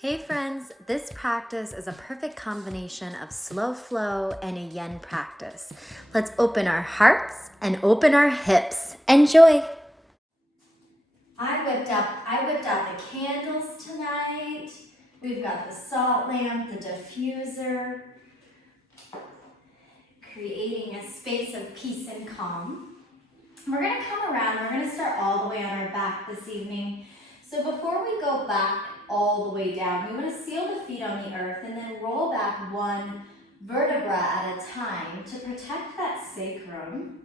Hey friends, this practice is a perfect combination of slow flow and a yin practice. Let's open our hearts and open our hips. Enjoy! I whipped out the candles tonight. We've got the salt lamp, the diffuser, creating a space of peace and calm. We're gonna come around, we're gonna start all the way on our back this evening. So before we go back all the way down, we want to seal the feet on the earth and then roll back one vertebra at a time to protect that sacrum.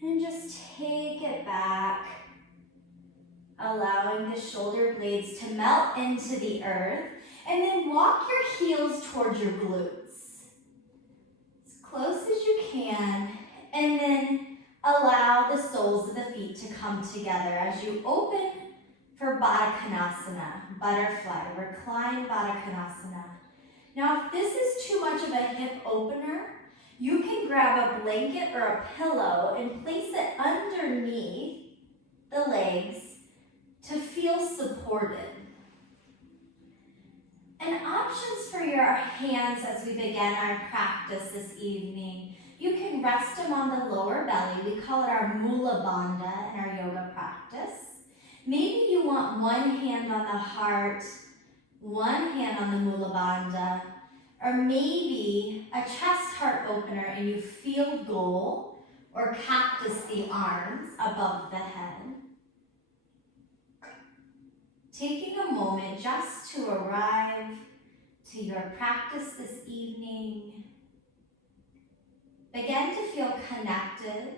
And just take it back, allowing the shoulder blades to melt into the earth. And then walk your heels towards your glutes, as close as you can. And then allow the soles of the feet to come together as you open for Baddha Konasana, butterfly, recline Baddha Konasana. Now, if this is too much of a hip opener, you can grab a blanket or a pillow and place it underneath the legs to feel supported. And options for your hands as we begin our practice this evening. You can rest them on the lower belly. We call it our Mula Bandha in our yoga practice. Maybe you want one hand on the heart, one hand on the Mula Bandha, or maybe a chest heart opener and you field goal or cactus the arms above the head. Taking a moment just to arrive to your practice this evening. Begin to feel connected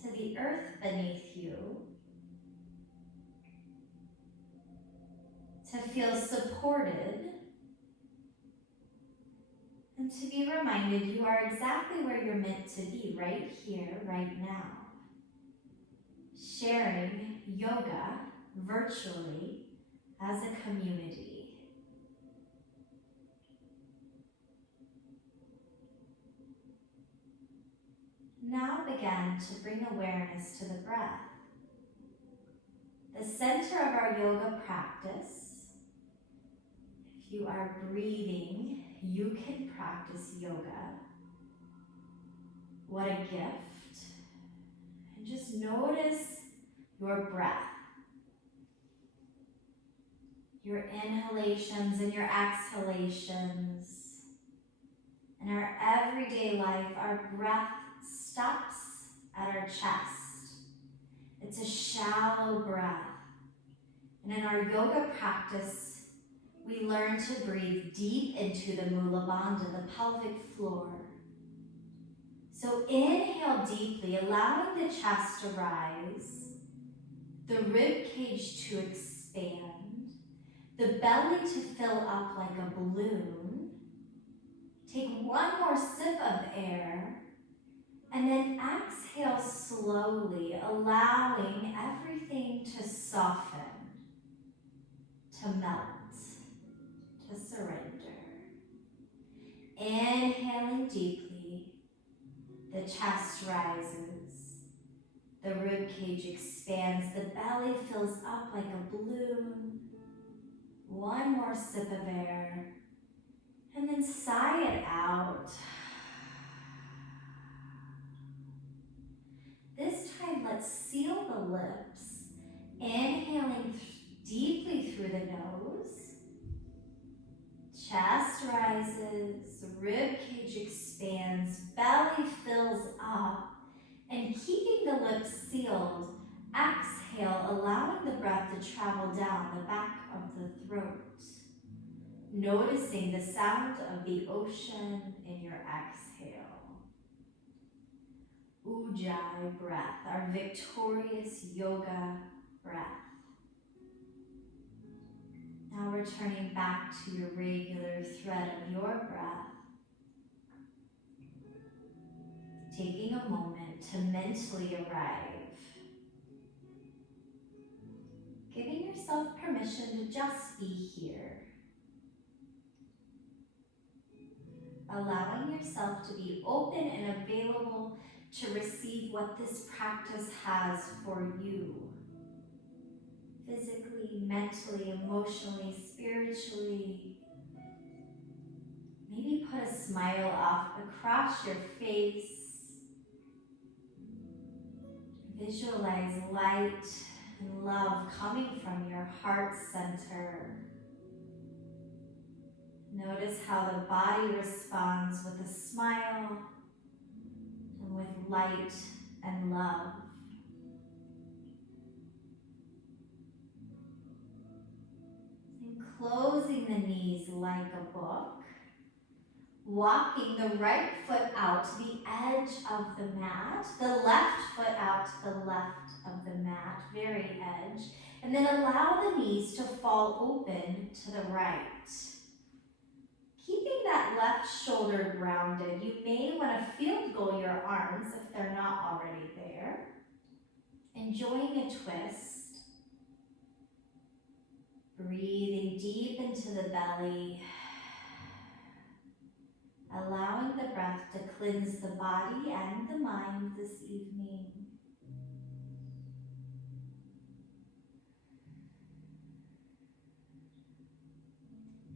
to the earth beneath you. To feel supported. And to be reminded you are exactly where you're meant to be, right here, right now. Sharing yoga virtually as a community. Now begin to bring awareness to the breath. The center of our yoga practice. If you are breathing, you can practice yoga. What a gift. And just notice your breath. Your inhalations and your exhalations. In our everyday life, our breath stops at our chest. It's a shallow breath. And in our yoga practice, we learn to breathe deep into the Mula Bandha, the pelvic floor. So inhale deeply, allowing the chest to rise, the rib cage to expand, the belly to fill up like a balloon. Take one more sip of air, and then exhale slowly, allowing everything to soften, to melt, to surrender. Inhaling deeply, the chest rises, the rib cage expands, the belly fills up like a balloon. One more sip of air, and then sigh it out. This time, let's seal the lips, inhaling deeply through the nose. Chest rises, rib cage expands, belly fills up, and keeping the lips sealed, exhale, allowing the breath to travel down the back of the throat. Noticing the sound of the ocean in your exhale. Ujjayi breath, our victorious yoga breath. Now returning back to your regular thread of your breath. Taking a moment to mentally arrive. Giving yourself permission to just be here. Allowing yourself to be open and available to receive what this practice has for you. physically, mentally, emotionally, spiritually. Maybe put a smile off across your face. Visualize light and love coming from your heart center. Notice how the body responds with a smile and with light and love. And closing the knees like a book. Walking the right foot out to the edge of the mat, the left foot out to the left of the mat, very edge, and then allow the knees to fall open to the right. Keeping that left shoulder grounded, you may want to field goal your arms if they're not already there. Enjoying a twist. Breathing deep into the belly. Allowing the breath to cleanse the body and the mind this evening.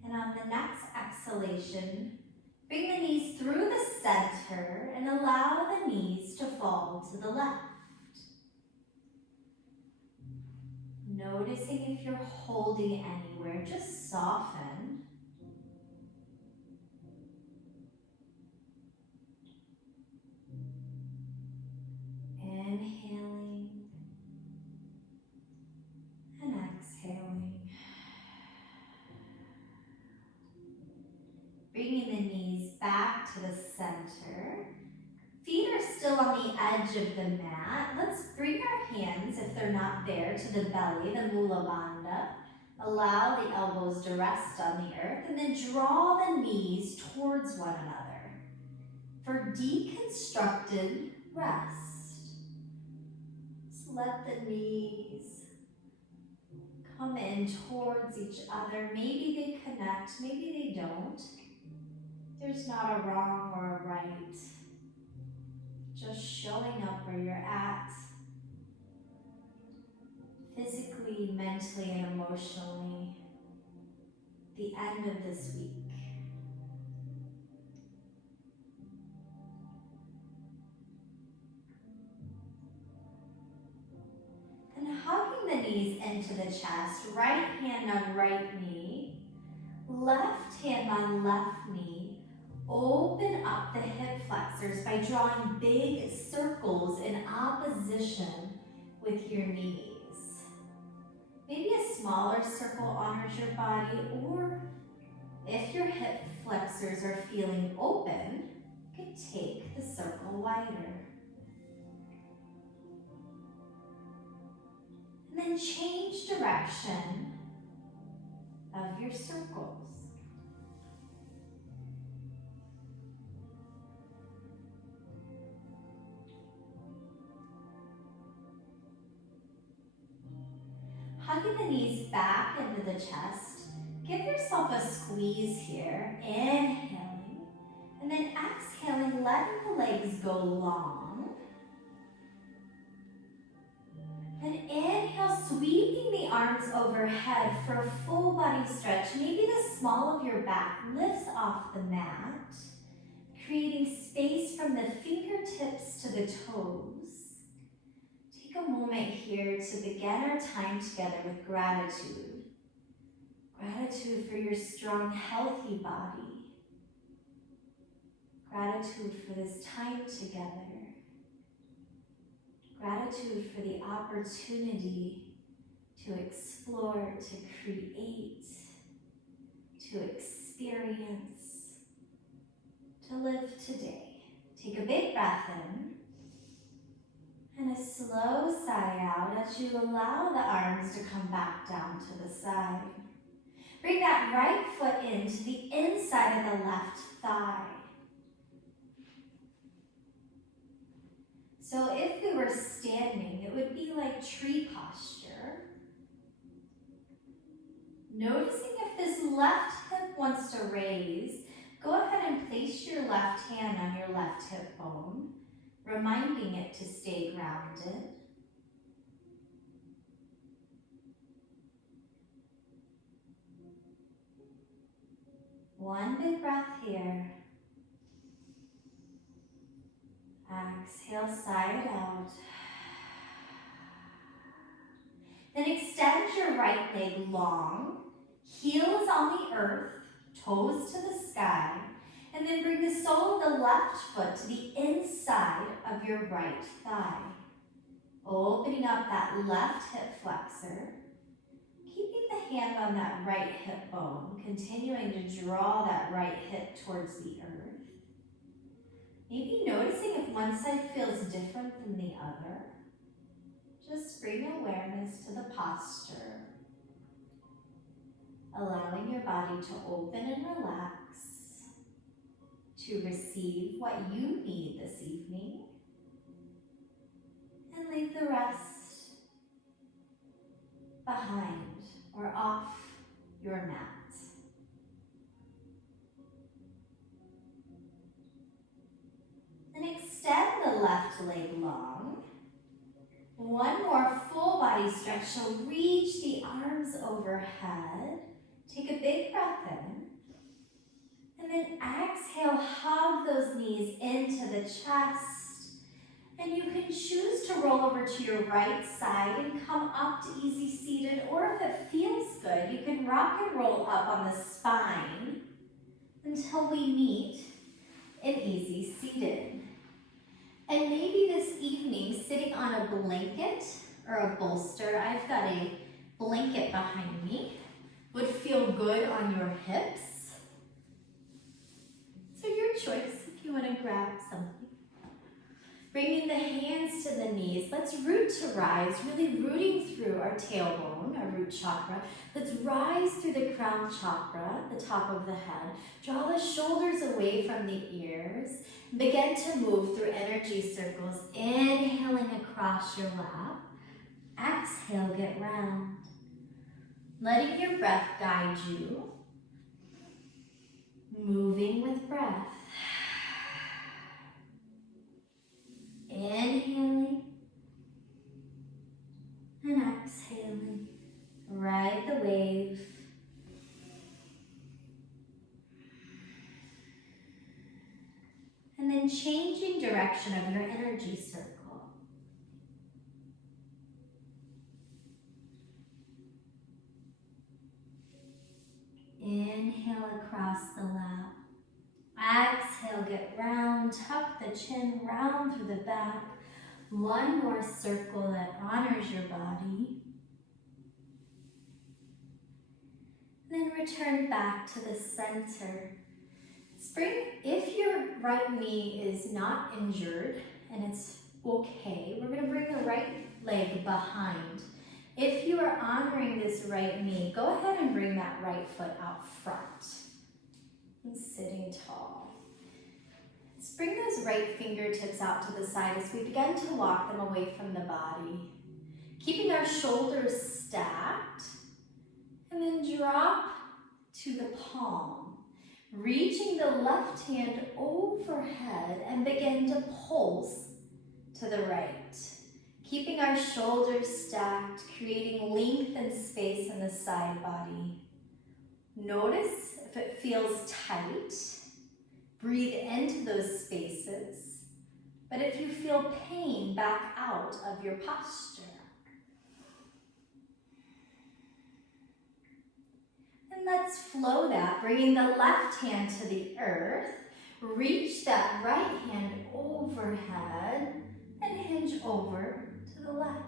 And on the next exhalation, bring the knees through the center and allow the knees to fall to the left. Noticing if you're holding anywhere, just soften. Inhaling and exhaling. Bringing the knees back to the center. Feet are still on the edge of the mat. Let's bring our hands, if they're not there, to the belly, the Mula Bandha. Allow the elbows to rest on the earth and then draw the knees towards one another for deconstructed rest. So let the knees come in towards each other. Maybe they connect, maybe they don't. There's not a wrong or a right. Just showing up where you're at. Physically, mentally, and emotionally. The end of this week. And hugging the knees into the chest, right hand on right knee, left hand on left knee. Open up the hip flexors by drawing big circles in opposition with your knees. Maybe a smaller circle honors your body, or if your hip flexors are feeling open, you could take the circle wider. And then change direction of your circles. Hugging the knees back into the chest, give yourself a squeeze here, inhaling, and then exhaling, letting the legs go long. Then inhale, sweeping the arms overhead for a full body stretch. Maybe the small of your back lifts off the mat, creating space from the fingertips to the toes. Take a moment here to begin our time together with gratitude. Gratitude for your strong, healthy body. Gratitude for this time together. Gratitude for the opportunity to explore, to create, to experience, to live today. Take a big breath in. And a slow sigh out as you allow the arms to come back down to the side. Bring that right foot into the inside of the left thigh. So if we were standing, it would be like tree posture. Noticing if this left hip wants to raise, go ahead and place your left hand on your left hip bone, reminding it to stay grounded. One big breath here. Exhale, sigh it out. Then extend your right leg long, heels on the earth, toes to the sky, and then bring the sole of the left foot to the inside of your right thigh. Opening up that left hip flexor, keeping the hand on that right hip bone, continuing to draw that right hip towards the earth. Maybe noticing if one side feels different than the other. Just bring awareness to the posture, allowing your body to open and relax, to receive what you need this evening, and leave the rest behind or off your mat. Then extend the left leg long. One more full body stretch, so reach the arms overhead. Take a big breath in. And then exhale, hug those knees into the chest. And you can choose to roll over to your right side and come up to easy seated, or if it feels good, you can rock and roll up on the spine until we meet in easy seated. And maybe this evening, sitting on a blanket or a bolster, I've got a blanket behind me, would feel good on your hips. So your choice if you want to grab something. Bringing the hands to the knees, let's root to rise, really rooting through our tailbone, our root chakra. Let's rise through the crown chakra, the top of the head. Draw the shoulders away from the ears. Begin to move through energy circles, inhaling across your lap. Exhale, get round. Letting your breath guide you. Moving with breath. Inhaling and exhaling. Ride the wave. And then changing direction of your energy circle. Inhale across the lap. Exhale, get round, tuck the chin, round through the back. One more circle that honors your body. Then return back to the center. Spring, if your right knee is not injured and it's okay, we're gonna bring the right leg behind. If you are honoring this right knee, go ahead and bring that right foot out front. And sitting tall. Let's bring those right fingertips out to the side as we begin to walk them away from the body. Keeping our shoulders stacked. And then drop to the palm. Reaching the left hand overhead and begin to pulse to the right. Keeping our shoulders stacked, creating length and space in the side body. Notice if it feels tight, breathe into those spaces. But if you feel pain, back out of your posture. And let's flow that, bringing the left hand to the earth. Reach that right hand overhead and hinge over to the left.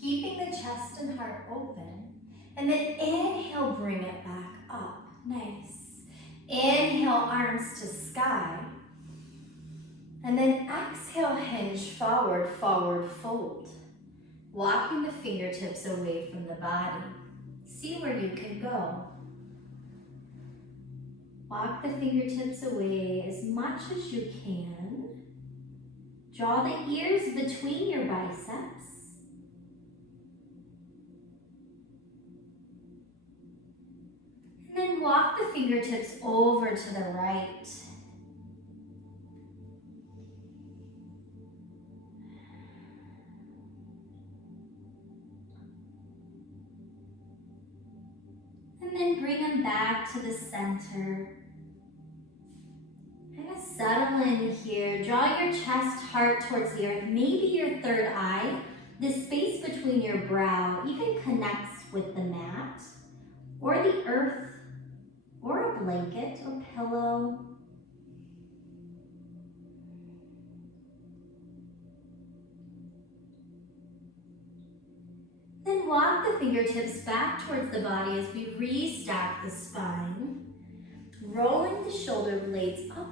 Keeping the chest and heart open. And then inhale, bring it back up. Nice. Inhale, arms to sky. And then exhale, hinge forward, forward fold. Walking the fingertips away from the body. See where you can go. Walk the fingertips away as much as you can. Draw the ears between your biceps. And then walk the fingertips over to the right. And then bring them back to the center. Kind of settle in here. Draw your chest, heart towards the earth. Maybe your third eye, this space between your brow, even connects with the mat or the earth or a blanket or pillow. Then walk the fingertips back towards the body as we restack the spine, rolling the shoulder blades up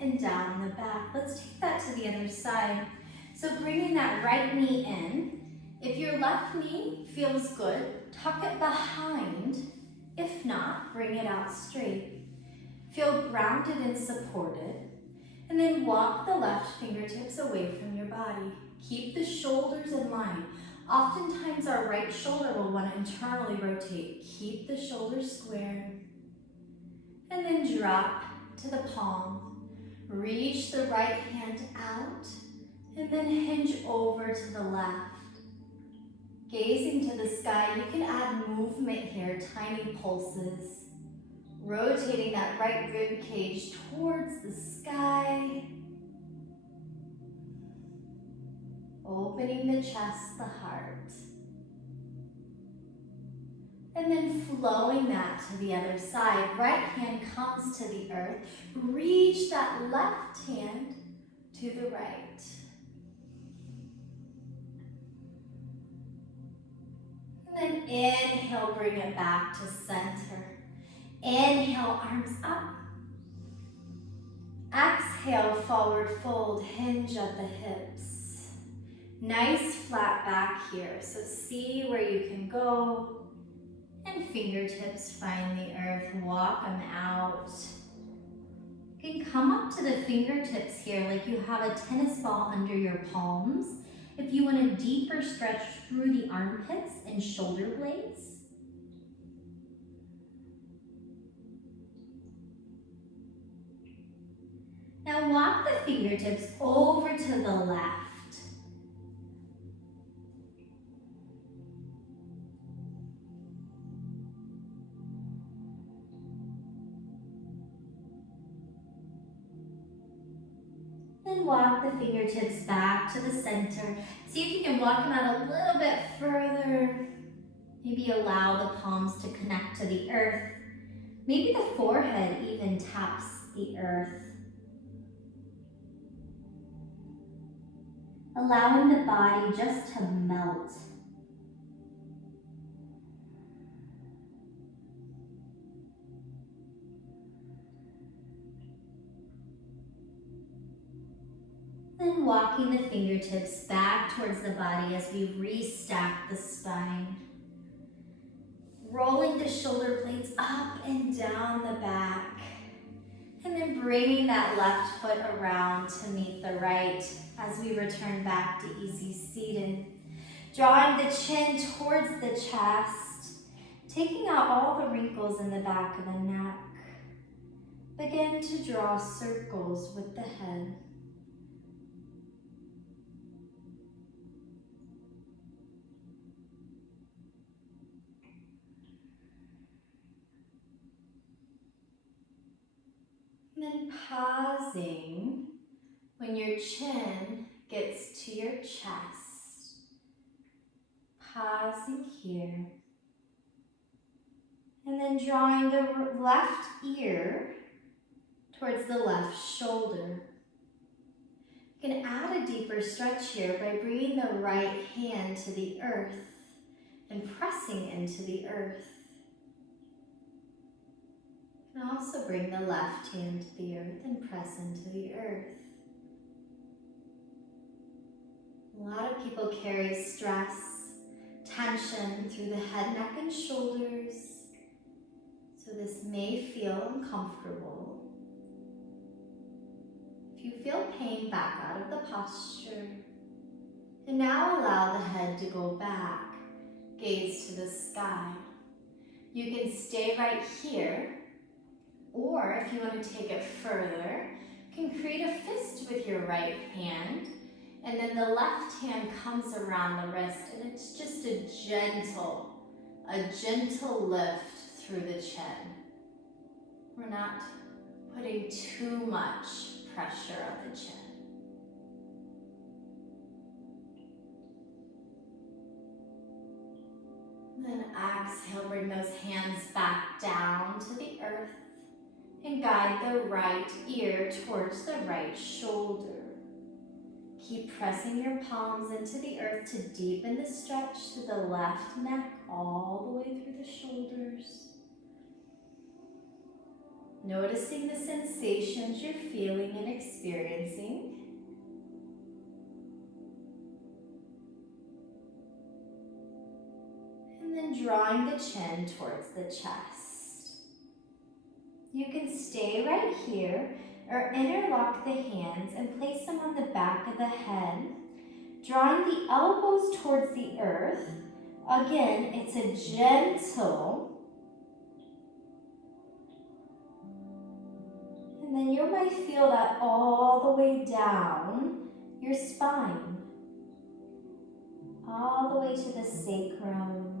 and down the back. Let's take that to the other side. So bringing that right knee in. If your left knee feels good, tuck it behind. If not, bring it out straight. Feel grounded and supported. And then walk the left fingertips away from your body. Keep the shoulders in line. Oftentimes our right shoulder will want to internally rotate. Keep the shoulders square. And then drop to the palm. Reach the right hand out. And then hinge over to the left. Gazing to the sky, you can add movement here, tiny pulses. Rotating that right rib cage towards the sky. Opening the chest, the heart. And then flowing that to the other side. Right hand comes to the earth. Reach that left hand to the right. And then inhale, bring it back to center. Inhale, arms up. Exhale, forward fold, hinge at the hips. Nice flat back here, so see where you can go. And fingertips find the earth, walk them out. You can come up to the fingertips here like you have a tennis ball under your palms. If you want a deeper stretch through the armpits and shoulder blades. Now walk the fingertips over to the left. Then walk the fingertips back to the center. See if you can walk them out a little bit further. Maybe allow the palms to connect to the earth. Maybe the forehead even taps the earth. Allowing the body just to melt. Then walking the fingertips back towards the body as we restack the spine. Rolling the shoulder blades up and down the back. And then bringing that left foot around to meet the right as we return back to easy seated. Drawing the chin towards the chest. Taking out all the wrinkles in the back of the neck. Begin to draw circles with the head. And then pausing when your chin gets to your chest. Pausing here. And then drawing the left ear towards the left shoulder. You can add a deeper stretch here by bringing the right hand to the earth and pressing into the earth. And also bring the left hand to the earth and press into the earth. A lot of people carry stress, tension through the head, neck, and shoulders. So this may feel uncomfortable. If you feel pain, back out of the posture. And now allow the head to go back. Gaze to the sky. You can stay right here. Or if you want to take it further, you can create a fist with your right hand, and then the left hand comes around the wrist, and it's just a gentle lift through the chin. We're not putting too much pressure on the chin. Then exhale, bring those hands back down to the earth and guide the right ear towards the right shoulder. Keep pressing your palms into the earth to deepen the stretch to the left neck all the way through the shoulders. Noticing the sensations you're feeling and experiencing. And then drawing the chin towards the chest. You can stay right here or interlock the hands and place them on the back of the head, drawing the elbows towards the earth. Again, it's a gentle, and then you might feel that all the way down your spine, all the way to the sacrum.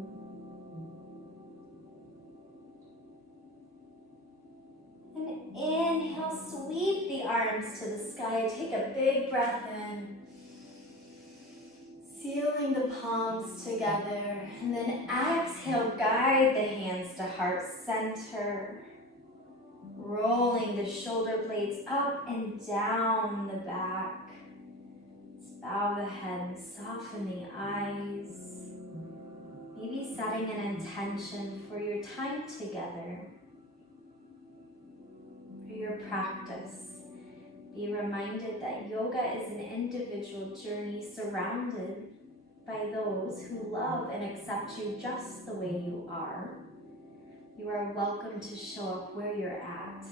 And inhale, sweep the arms to the sky. Take a big breath in. Sealing the palms together. And then exhale, guide the hands to heart center. Rolling the shoulder blades up and down the back. Let's bow the head and soften the eyes. Maybe setting an intention for your time together. Your practice. Be reminded that yoga is an individual journey surrounded by those who love and accept you just the way you are. You are welcome to show up where you're at,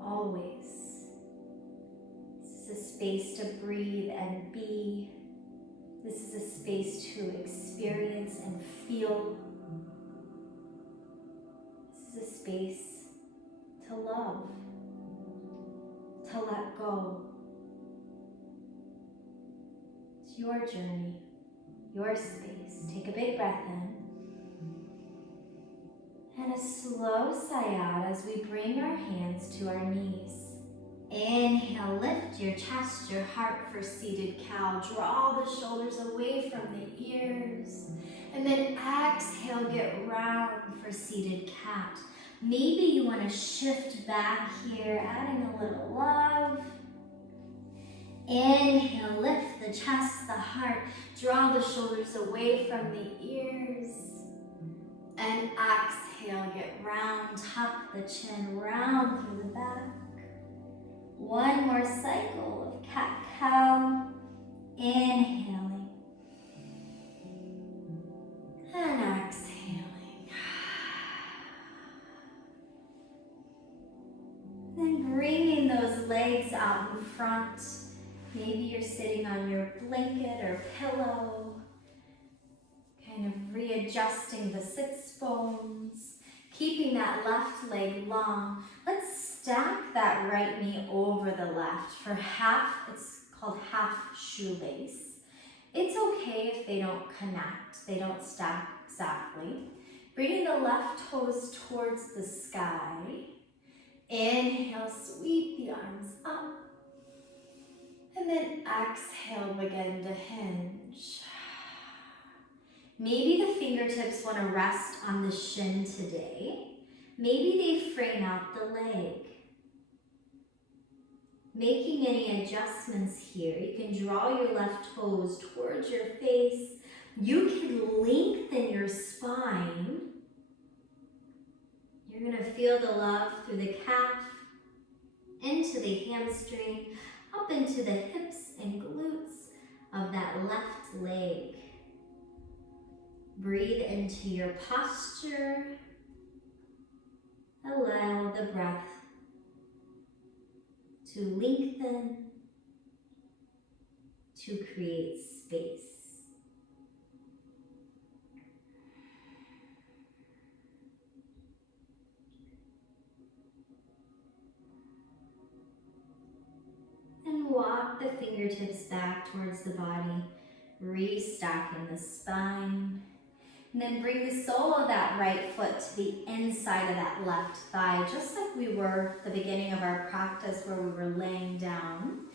always. This is a space to breathe and be. This is a space to experience and feel. This is a space to love, to let go. It's your journey, your space. Take a big breath in. And a slow sigh out as we bring our hands to our knees. Inhale, lift your chest, your heart for seated cow. Draw the shoulders away from the ears. And then exhale, get round for seated cat. Maybe you want to shift back here, adding a little love. Inhale, lift the chest, the heart. Draw the shoulders away from the ears. And exhale, get round, tuck the chin, round through the back. One more cycle of cat-cow. Inhaling. And exhaling. Then bringing those legs out in front. Maybe you're sitting on your blanket or pillow. Kind of readjusting the sits bones. Keeping that left leg long. Let's stack that right knee over the left for half. It's called half shoelace. It's okay if they don't connect. They don't stack exactly. Bringing the left toes towards the sky. Inhale, sweep the arms up. And then exhale, begin to hinge. Maybe the fingertips want to rest on the shin today. Maybe they frame out the leg. Making any adjustments here, you can draw your left toes towards your face. You can lengthen your spine. You're going to feel the love through the calf, into the hamstring, up into the hips and glutes of that left leg. Breathe into your posture. Allow the breath to lengthen, to create space. And walk the fingertips back towards the body, restacking the spine. And then bring the sole of that right foot to the inside of that left thigh, just like we were at the beginning of our practice where we were laying down.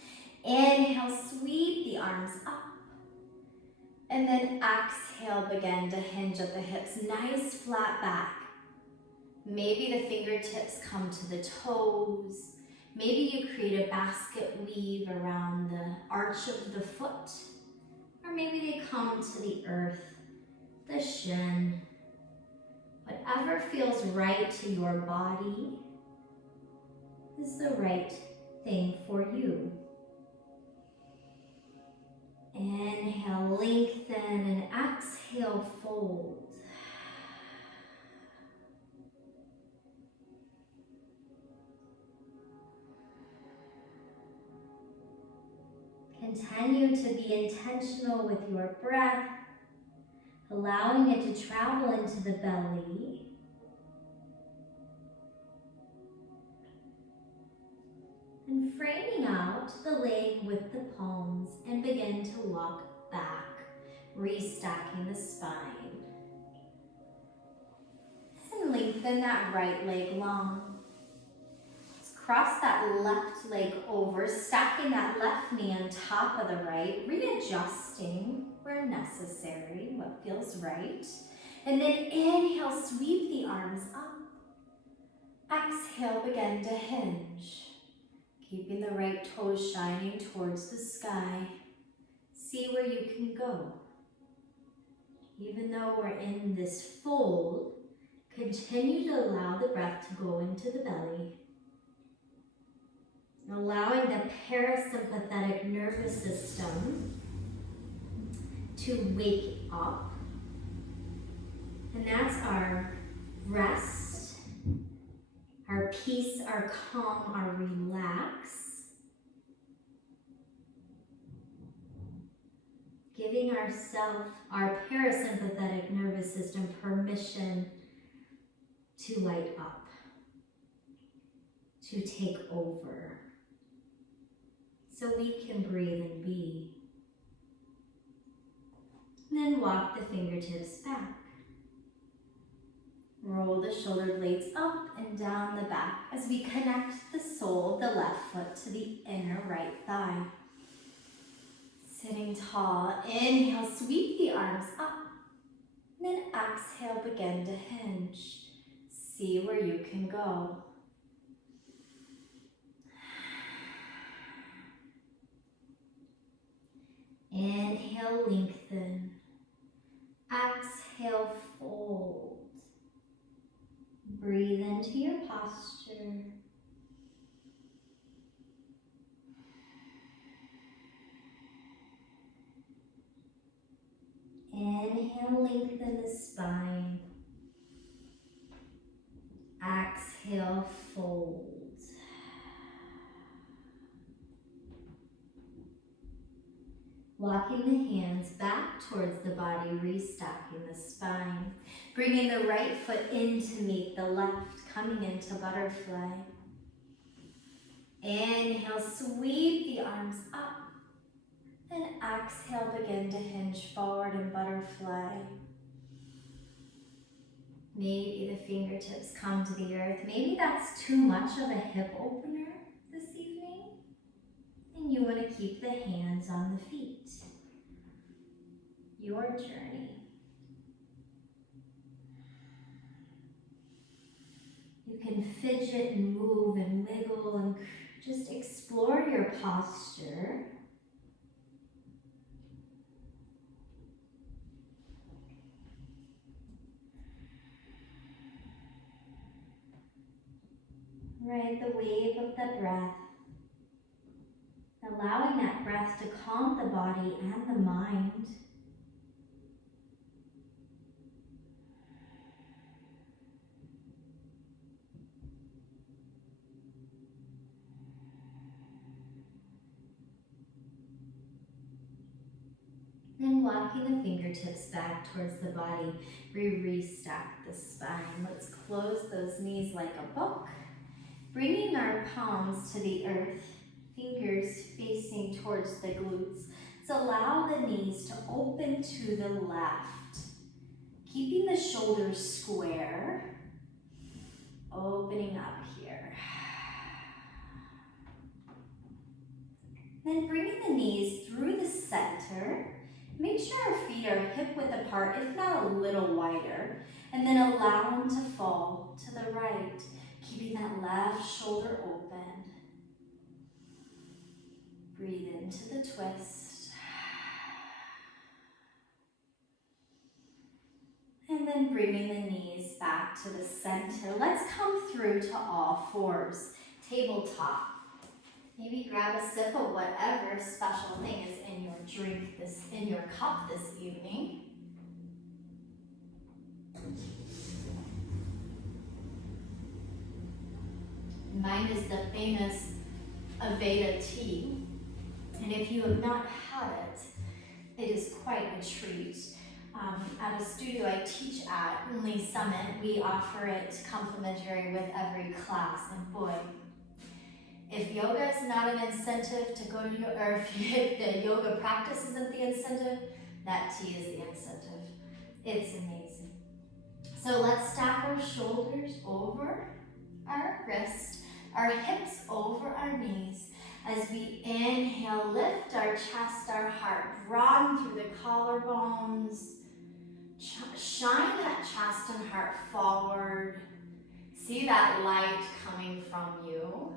Inhale, sweep the arms up. And then exhale, begin to hinge at the hips. Nice flat back. Maybe the fingertips come to the toes. Maybe you create a basket weave around the arch of the foot. Or maybe they come to the earth, the shin. Whatever feels right to your body is the right thing for you. Inhale, lengthen, and exhale, fold. Continue to be intentional with your breath, allowing it to travel into the belly. And framing out the leg with the palms and begin to walk back, restacking the spine. And lengthen that right leg long. Cross that left leg over, stacking that left knee on top of the right, readjusting where necessary, what feels right. And then inhale, sweep the arms up. Exhale, begin to hinge. Keeping the right toes shining towards the sky. See where you can go. Even though we're in this fold, continue to allow the breath to go into the belly. Allowing the parasympathetic nervous system to wake up. And that's our rest, our peace, our calm, our relax. Giving ourselves, our parasympathetic nervous system, permission to light up, to take over. So we can breathe and be. And then walk the fingertips back. Roll the shoulder blades up and down the back as we connect the sole of the left foot to the inner right thigh. Sitting tall, inhale, sweep the arms up. And then exhale, begin to hinge. See where you can go. Inhale, lengthen. Exhale, fold. Breathe into your posture. Inhale, lengthen the spine. Exhale, fold. Walking the hands back towards the body, restacking the spine. Bringing the right foot in to meet the left, coming into butterfly. Inhale, sweep the arms up. And exhale, begin to hinge forward in butterfly. Maybe the fingertips come to the earth. Maybe that's too much of a hip opener this evening. And you want to keep the hands on the feet. Your journey. You can fidget and move and wiggle and just explore your posture. Right, the wave of the breath. Allowing that breath to calm the body and the mind. Then walking the fingertips back towards the body, we restack the spine. Let's close those knees like a book. Bringing our palms to the earth, fingers facing towards the glutes. Let's allow the knees to open to the left. keeping the shoulders square, opening up here. Then bringing the knees through the center. Make sure our feet are hip width apart, if not a little wider. And then allow them to fall to the right, keeping that left shoulder open. Breathe into the twist. And then bringing the knees back to the center. Let's come through to all fours. Tabletop. Maybe grab a sip of whatever special thing is in your drink, in your cup this evening. Mine is the famous Aveda tea. And if you have not had it, it is quite a treat. At a studio I teach at, Lee Summit, we offer it complimentary with every class. And boy, if yoga is not an incentive to go to yoga, or if the yoga practice isn't the incentive, that tea is the incentive. It's amazing. So let's stack our shoulders over our wrist, our hips over our knees. As we inhale, lift our chest, our heart, broaden through the collarbones. Shine that chest and heart forward. See that light coming from you.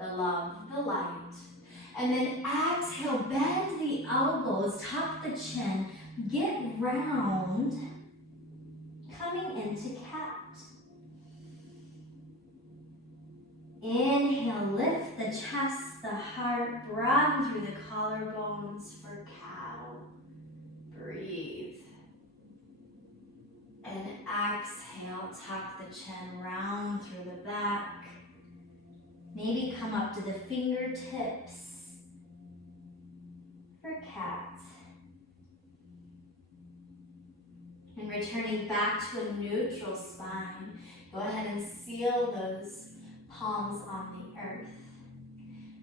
The love, the light. And then exhale, bend the elbows, tuck the chin, get round, coming into cat. Inhale, lift the chest, the heart, broaden through the collarbones for cow. Breathe. And exhale, tuck the chin round through the back. Maybe come up to the fingertips for cat. And returning back to a neutral spine, go ahead and seal those palms on the earth.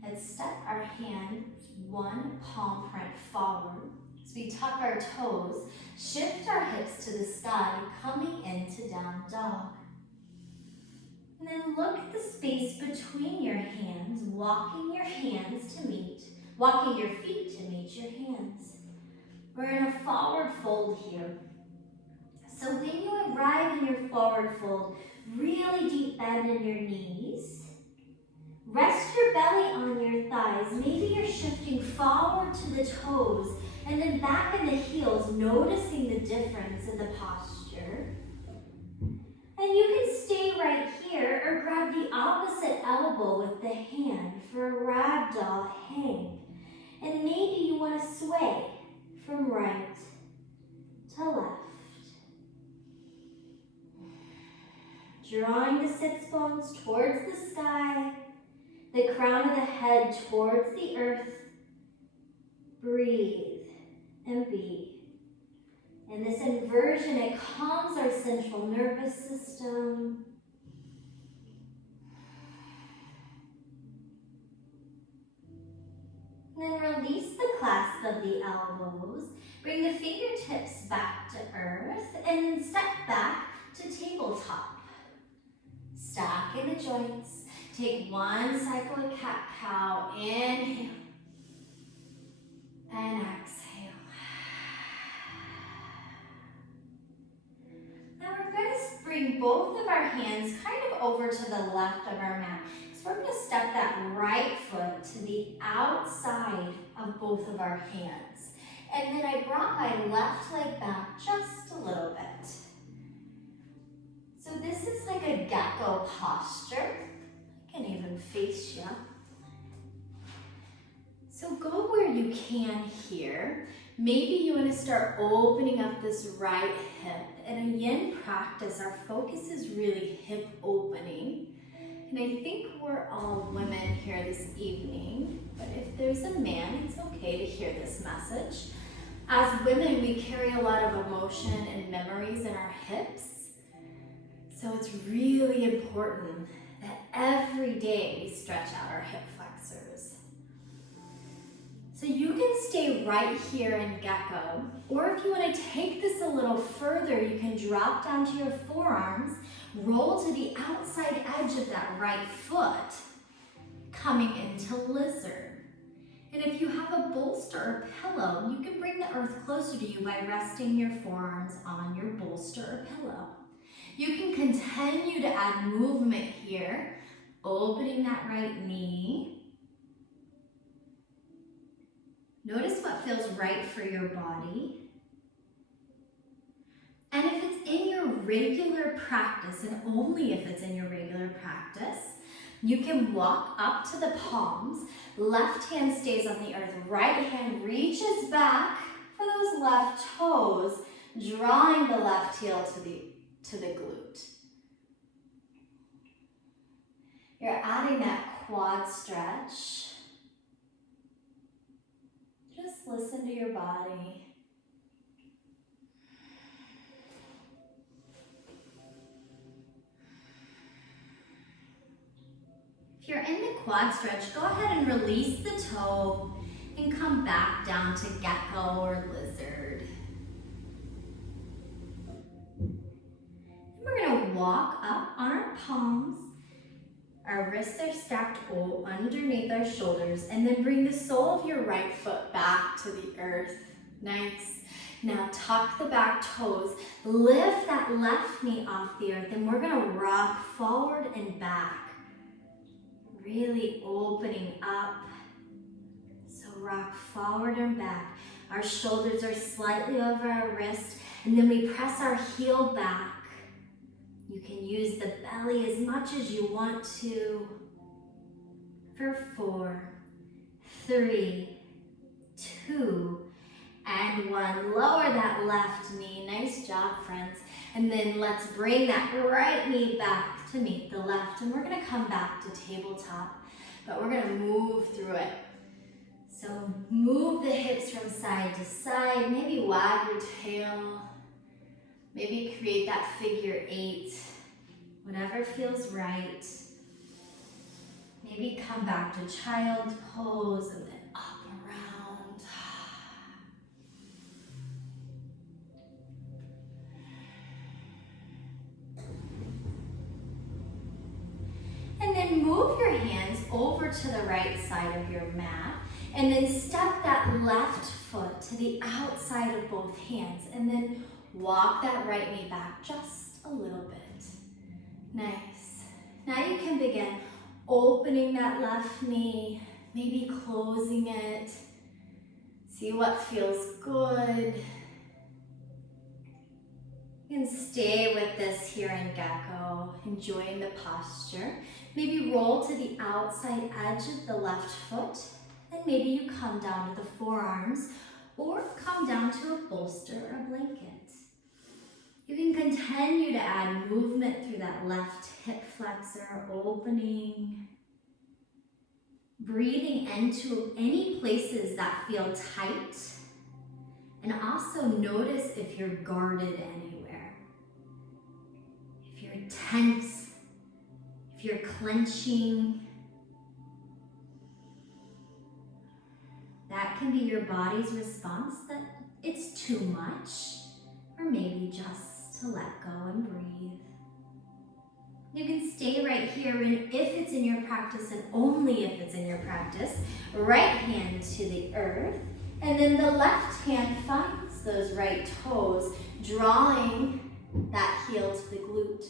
Let's step our hands one palm print forward. As we tuck our toes, shift our hips to the sky, coming into down dog. And then look at the space between your hands, walking your feet to meet your hands. We're in a forward fold here. So when you arrive in your forward fold, really deep bend in your knees. Rest your belly on your thighs. Maybe you're shifting forward to the toes and then back in the heels, noticing the difference in the posture. And you can stay right here or grab the opposite elbow with the hand for a ragdoll hang. And maybe you want to sway from right to left. Drawing the sits bones towards the sky, the crown of the head towards the earth. Breathe and be. In this inversion, it calms our central nervous system. Then release the clasp of the elbows. Bring the fingertips back to earth and then step back to tabletop. Stack in the joints. Take one cycle of cat-cow. Inhale and exhale. Now we're going to bring both of our hands kind of over to the left of our mat. So we're going to step that right foot to the outside of both of our hands. And then I brought my left leg back just a little bit. So this is like a gecko posture. I can even face you. So go where you can here. Maybe you want to start opening up this right hip. In a yin practice, our focus is really hip opening. And I think we're all women here this evening, but if there's a man, it's okay to hear this message. As women, we carry a lot of emotion and memories in our hips. So it's really important that every day we stretch out our hip flexors. So you can stay right here in gecko, or if you want to take this a little further, you can drop down to your forearms, roll to the outside edge of that right foot, coming into lizard. And if you have a bolster or pillow, you can bring the earth closer to you by resting your forearms on your bolster or pillow. You can continue to add movement here, opening that right knee. Notice what feels right for your body. And if it's in your regular practice, and only if it's in your regular practice, you can walk up to the palms, left hand stays on the earth, right hand reaches back for those left toes, drawing the left heel to the glute. You're adding that quad stretch. Just listen to your body. If you're in the quad stretch, go ahead and release the toe and come back down to gecko or lizard. And we're gonna walk up on our palms. Our wrists are stacked underneath our shoulders, and then bring the sole of your right foot back to the earth. Nice. Now tuck the back toes, lift that left knee off the earth, and we're gonna rock forward and back. Really opening up. So rock forward and back. Our shoulders are slightly over our wrist, and then we press our heel back. You can use the belly as much as you want to. For 4, 3, 2, and 1. Lower that left knee. Nice job, friends. And then let's bring that right knee back to meet the left. And we're gonna come back to tabletop, but we're gonna move through it. So move the hips from side to side. Maybe wag your tail. Maybe create that figure 8. Whatever feels right. Maybe come back to child's pose and then up around. And then move your hands over to the right side of your mat, and then step that left foot to the outside of both hands, and then walk that right knee back just a little bit. Nice. Now you can begin opening that left knee, maybe closing it. See what feels good. You can stay with this here in gecko, enjoying the posture. Maybe roll to the outside edge of the left foot, and maybe you come down to the forearms or come down to a bolster or a blanket. You can continue to add movement through that left hip flexor, opening, breathing into any places that feel tight, and also notice if you're guarded anywhere. If you're tense, if you're clenching, that can be your body's response that it's too much, or maybe just to let go and breathe. You can stay right here, and if it's in your practice, and only if it's in your practice, right hand to the earth, and then the left hand finds those right toes, drawing that heel to the glute,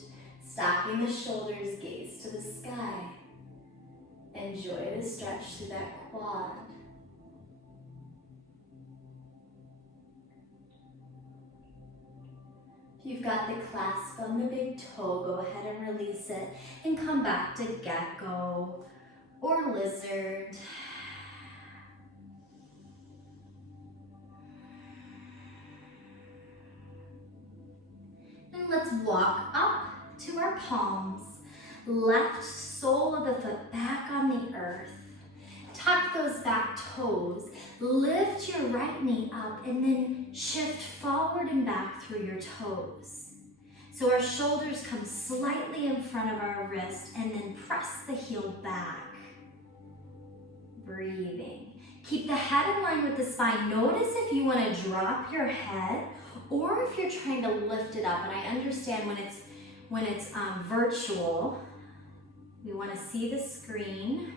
stocking the shoulders, gaze to the sky. Enjoy the stretch through that quad. If you've got the clasp on the big toe, go ahead and release it and come back to gecko or lizard. And let's walk up to our palms. Left sole of the foot back on the earth. Tuck those back toes. Lift your right knee up and then shift forward and back through your toes. So our shoulders come slightly in front of our wrist, and then press the heel back. Breathing. Keep the head in line with the spine. Notice if you want to drop your head or if you're trying to lift it up. And I understand when it's virtual, we want to see the screen,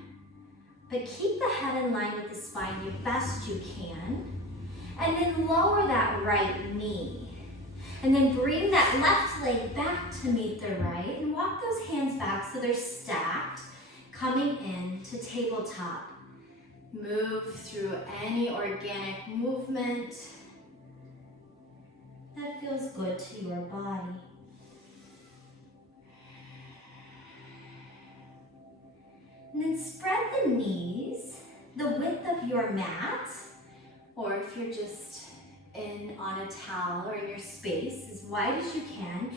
but keep the head in line with the spine the best you can. And then lower that right knee. And then bring that left leg back to meet the right and walk those hands back so they're stacked, coming in to tabletop. Move through any organic movement that feels good to your body. And then spread the knees the width of your mat, or if you're just on a towel or in your space, as wide as you can.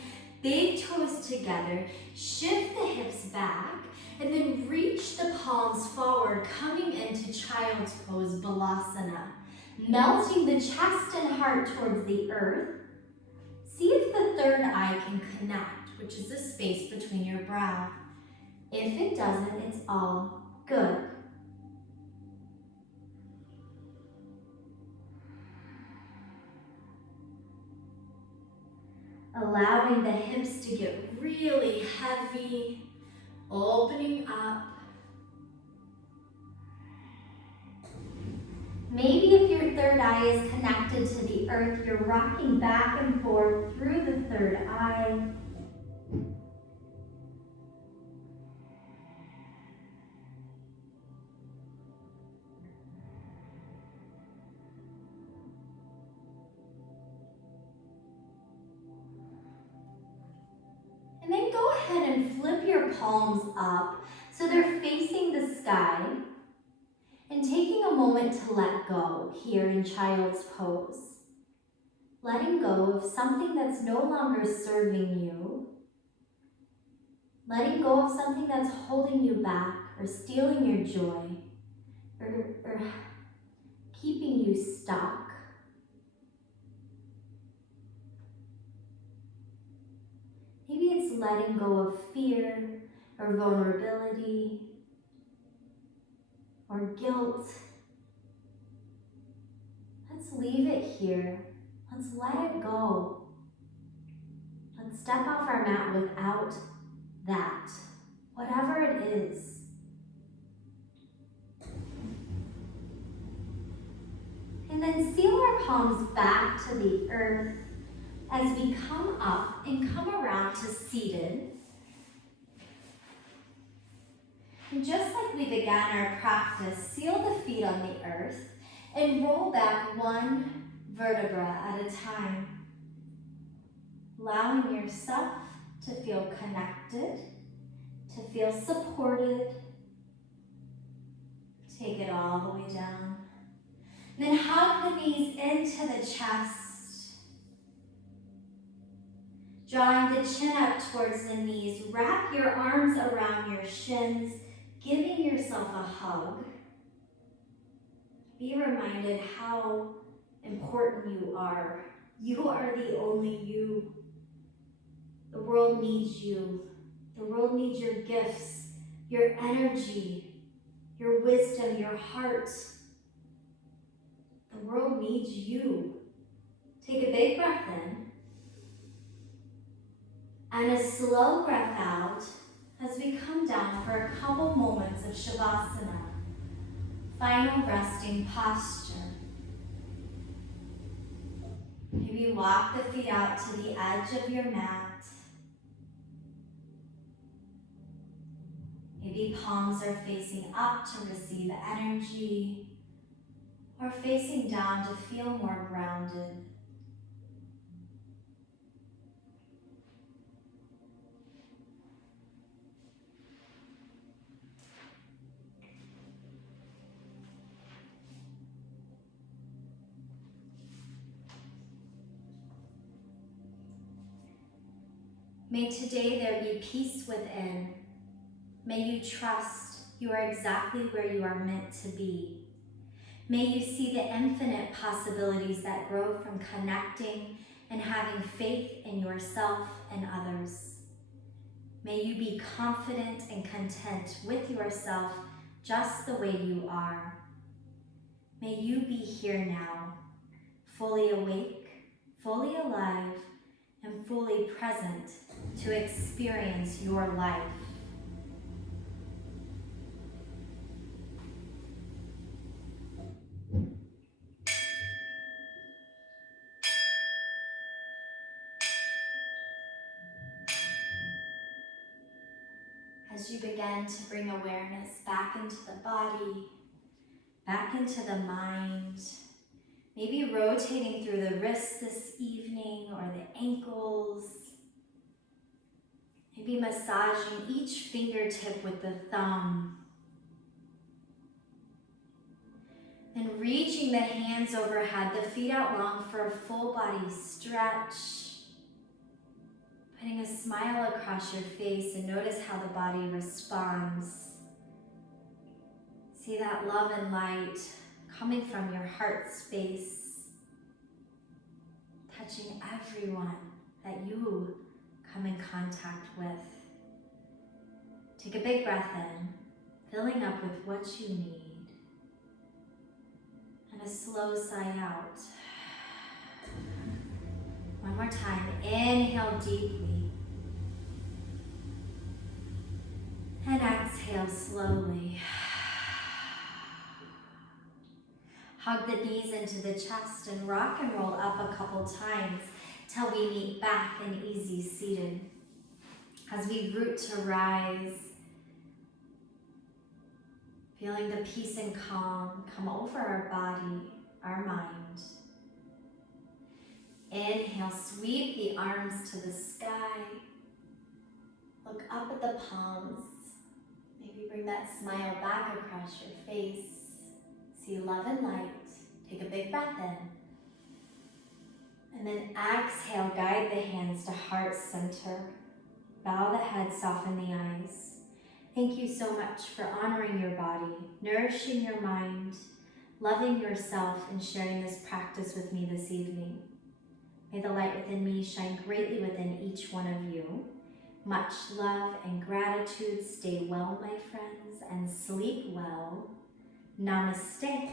Big toes together, shift the hips back, and then reach the palms forward, coming into child's pose, balasana. Melting the chest and heart towards the earth. See if the third eye can connect, which is the space between your brow. If it doesn't, it's all good. Allowing the hips to get really heavy, opening up. Maybe if your third eye is connected to the earth, you're rocking back and forth through the third eye. And then go ahead and flip your palms up so they're facing the sky. And taking a moment to let go here in child's pose. Letting go of something that's no longer serving you. Letting go of something that's holding you back or stealing your joy or keeping you stuck. Maybe it's letting go of fear or vulnerability or guilt. Let's leave it here. Let's let it go. Let's step off our mat without that, whatever it is. And then seal our palms back to the earth as we come up and come around to seated. And just like we began our practice, seal the feet on the earth and roll back one vertebra at a time, allowing yourself to feel connected, to feel supported. Take it all the way down. Then hug the knees into the chest. Drawing the chin up towards the knees, wrap your arms around your shins, giving yourself a hug. Be reminded how important you are. You are the only you. The world needs you. The world needs your gifts, your energy, your wisdom, your heart. The world needs you. Take a big breath in and a slow breath out as we come down for a couple moments of Shavasana, final resting posture. Maybe walk the feet out to the edge of your mat. Maybe palms are facing up to receive energy, or facing down to feel more grounded. May today there be peace within. May you trust you are exactly where you are meant to be. May you see the infinite possibilities that grow from connecting and having faith in yourself and others. May you be confident and content with yourself just the way you are. May you be here now, fully awake, fully alive, and fully present to experience your life. As you begin to bring awareness back into the body, back into the mind, maybe rotating through the wrists this evening or the ankles, maybe massaging each fingertip with the thumb, and reaching the hands overhead, the feet out long for a full body stretch. Putting a smile across your face and notice how the body responds. See that love and light coming from your heart space, touching everyone that you come in contact with. Take a big breath in, filling up with what you need, and a slow sigh out. One more time, inhale deeply, and exhale slowly. Hug the knees into the chest and rock and roll up a couple times till we meet back in easy seated. As we root to rise, feeling the peace and calm come over our body, our mind. Inhale, sweep the arms to the sky. Look up at the palms. Maybe bring that smile back across your face. See love and light. Take a big breath in. And then exhale, guide the hands to heart center. Bow the head, soften the eyes. Thank you so much for honoring your body, nourishing your mind, loving yourself, and sharing this practice with me this evening. May the light within me shine greatly within each one of you. Much love and gratitude. Stay well, my friends, and sleep well. Namaste.